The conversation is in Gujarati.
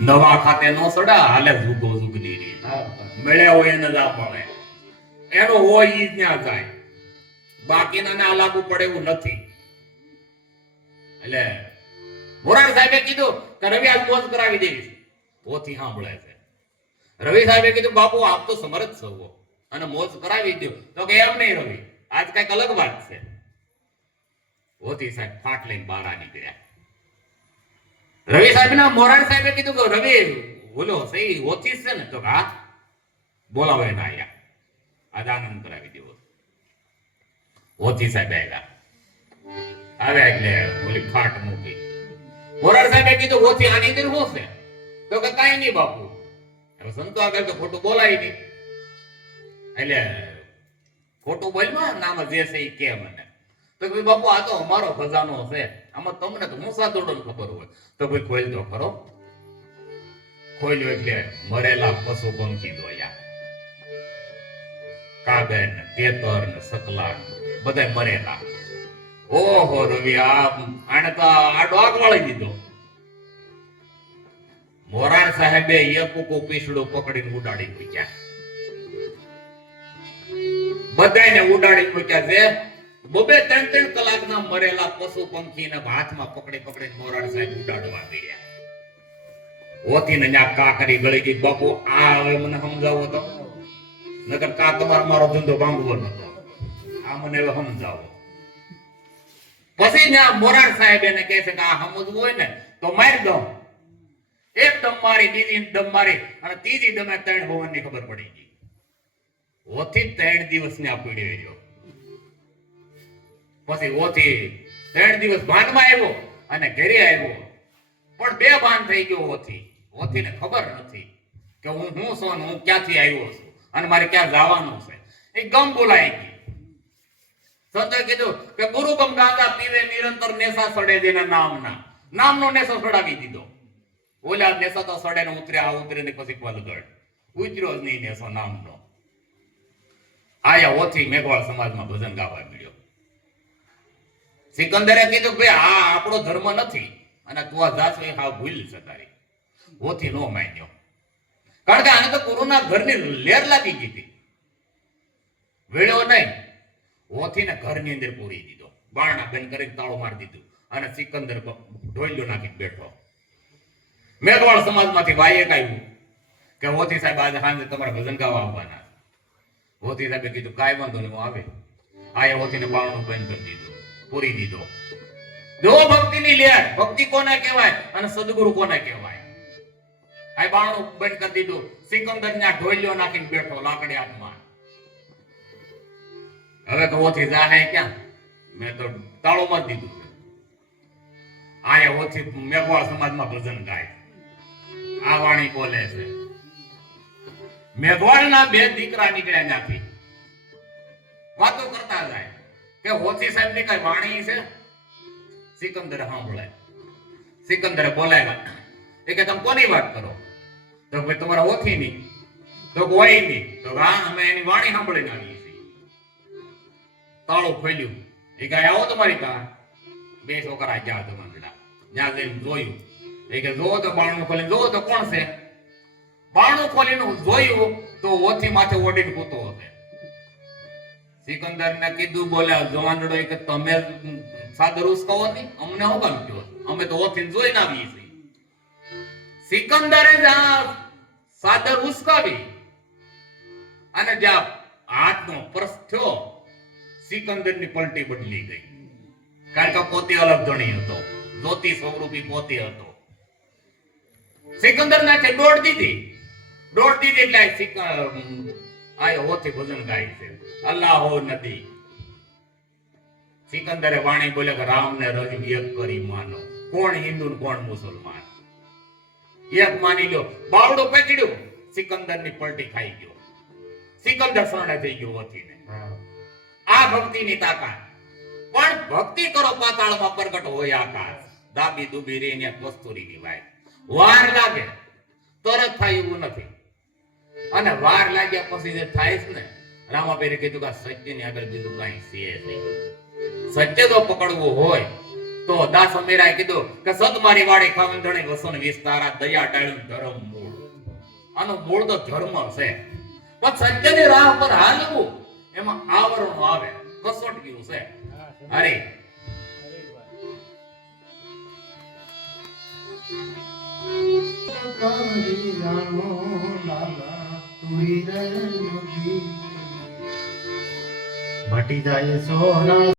નવા ખાતે નો સડા હાલે જુગો જુગની રીત મળ્યા હોય એને જ આ મળે એનો હોય ઈ જ ત્યાં જાય બાકીના ના લાગુ પડે એવું નથી એટલે મોરાર સાહેબે કીધું કે રવિ આજ મોજ કરાવી દેવીશ ઓથી સાંભળે છે રવિ સાહેબે કીધું બાપુ આપ તો સમર્થ છો અને મોજ કરાવી દો તો કે એમ નહીં રવિ આજ કઈક અલગ વાત છે ઓથી સાહેબ ફાટ લઈને બહાર નીકળ્યા રવિ સાહેબ ના મોરાર સાહેબે કીધું કે રવિ બોલો સહી ઓથી છે ને તો હા બોલાવો એને આયા આજ આનંદ કરાવી દેવો ઓથી સાહેબ આવ્યા એટલે બોલી ફાટ મૂકી મોરાર સાહેબે કીધું ઓથી આની અંદર શું છે તો કે કાંઈ નહીં બાપુ હવે સંતો આગળ તો ખોટું બોલાય નહીં એટલે ખોટું બોલમાં નામ જે છે એ કે મને તો ભાઈ બાપુ આ તો અમારો ખજાનો છે આમાં તમને તો મૂસા દોડો ખબર હોય તો ભાઈ ખોલ તો ખરો ખોલ્યો એટલે મરેલા પશુ પંખી દોયા કાગર ને તેતર ને સતલા બધા મરેલા ઓહો રવિ આને તો આ ડોગ વાળી દીધો મોરાર સાહેબે એક પીસડું પકડીને ઉડાડી મૂક્યા બધાને ઉડાડી મૂક્યા છે બબે 3-3 કલાકના મરેલા પશુ પંખીને હાથમાં પકડી પકડીને મોરાર સાહેબ ઉડાડવા ગયા ઓતીને ન્યા કા કરી ગળી ગઈ બાપુ આ હવે મને સમજાવો તો નકર કા તમારો મારો ધંધો ભાંગવો નતો આ મને હવે સમજાવો પછી ન્યા મોરાર સાહેબ એને કહે છે કે આ સમજવું હોય ને તો મારી દો એક દમ મારી બીજી દમ મારી અને ત્રીજી દમે 3 ભવનની ખબર પડી ગઈ ઓથી 3 દિવસ ને આપી દેજો પછી ઓથી 3 દિવસ ભાનમાં આવ્યો અને ઘરે આવ્યો પણ બે ભાન થઈ ગયો ઓથીને ખબર નથી કે હું છું હું ક્યાંથી આવ્યો છું અને મારે ક્યાં જવાનું છે એ ગમ બોલાઈ ગઈ સંતોએ કીધું કે ગુરુ ગમ ગાંજા પીવે નિરંતર નેશા સડે જેના નામનો નેશો સડાવી દીધો ઓલા નેશો તો સડે ને ઉતર્યા ઉતરીને પછી પલગડ ઉતર્યો જ નહીં નેશો નામનો આયા ઓથી મેઘવાળ સમાજમાં ભજન ગાવા મળ્યો સિકંદરે કીધું કે ભાઈ આ આપણો ધર્મ નથી અને તું આ જાસ એ હા ભૂલ છે તારી ઓથી નો માન્યો કારણ કે આને તો ગુરુના ઘરની લેર લાગી ગઈ હતી વેળ્યો નહીં ઓથી ને ઘરની અંદર પૂરી દીધો બારણા બંધ કરીને તાળો મારી દીધું અને સિકંદર ઢોલ્યો નાખી બેઠો મેઘવાળ સમાજમાંથી વાયક આવ્યું કે ઓથી સાહેબ આજે સાંજે તમારે ભજન ગાવા આવવાના ઓથી સાહેબે કીધું કાંઈ વાંધો નહીં હું આવે આયા ઓથીને બારણું બંધ કરી દીધું પૂરી દીધો જો ભક્તિની લેર ભક્તિ કોને કહેવાય અને સદગુરુ કોને કહેવાય આ બાણું બંધ કરી દીધું સિકંદર ના ઢોલ્યો નાખીને બેઠો લાકડી હાથમાં હવે તો ઓથી જાહે ક્યાં મેં તો તાળો મારી દીધું આયા ઓથી મેઘવાળ સમાજમાં ભજન ગાય આ વાણી બોલે છે મેઘવાળના 2 દીકરા નીકળ્યા ત્યાંથી વાતો કરતા જાય કે ઓથી સાહેબ ની કઈ વાણી છે સિકંદર સાંભળે સિકંદરે બોલાવ્યા એ કે તમે કોની વાત કરો તો ભાઈ તમારા ઓથી ની તો કોઈ નહીં તો હા અમે એની વાણી સાંભળીને આવીએ છીએ તાળું ખોલ્યું એ કહે આવો તમારી કા 2 છોકરા ગયા તમારા ત્યાં જઈને જોયું એ કે જોવો તો બારણું ખોલીને જોવો તો કોણ છે બારણું ખોલીને જોયું તો ઓથી માથે ઓડીને કૂતો હતો સિકંદર ને કીધું બોલ્યા જવાનડો કે તમે સાદર ઉસકાવો નહીં અમને હું કામ કહો અમે તો ઓથીને જોઈને આવીએ છીએ સિકંદરે સાદર ઉસકાવી અને જ્યાં હાથનો પરસ થયો સિકંદરની પલટી બદલી ગઈ કારણ કે પોતે અલગ ધણી હતો જ્યોતિ સ્વરૂપી પોતે હતો સિકંદર નાખે દોડ દીધી એટલે આયો હોથી ભજન ગાય છે અલ્લાહો નદી સિકંદરે વાણી બોલે કે રામ ને રહીમ એક કરી માનો કોણ હિન્દુ ને કોણ મુસલમાન એક માની લ્યો બાવડો પકડ્યો સિકંદર ની પલટી ખાઈ ગયો સિકંદર શરણે થઈ ગયો હોથીને આ ભક્તિની તાકાત પણ ભક્તિ કરો પાતાળમાં પ્રગટ હોય આકાશ દાબી દુબી રેને કસ્તુરીની વાય વાર લાગે તરત થાય એવું નથી અને વાર લાગ્યા પછી જે થાય છે ને રામાપીરે કીધું કે સત્યની આગળ બીજું કાંઈ છે નહીં સત્ય તો પકડવું હોય તો દાસ અમીરાએ કીધું કે સત મારી વાડી ખાવંધણી વસન વિસ્તારા દયા ટાળ્યું ધર્મ મૂળ. આનો મૂળ તો ધર્મ છે, પણ સત્યની રાહ પર હાલવું એમાં આવરણ આવે, કસોટીયું છે. અરે મટી જાય સોના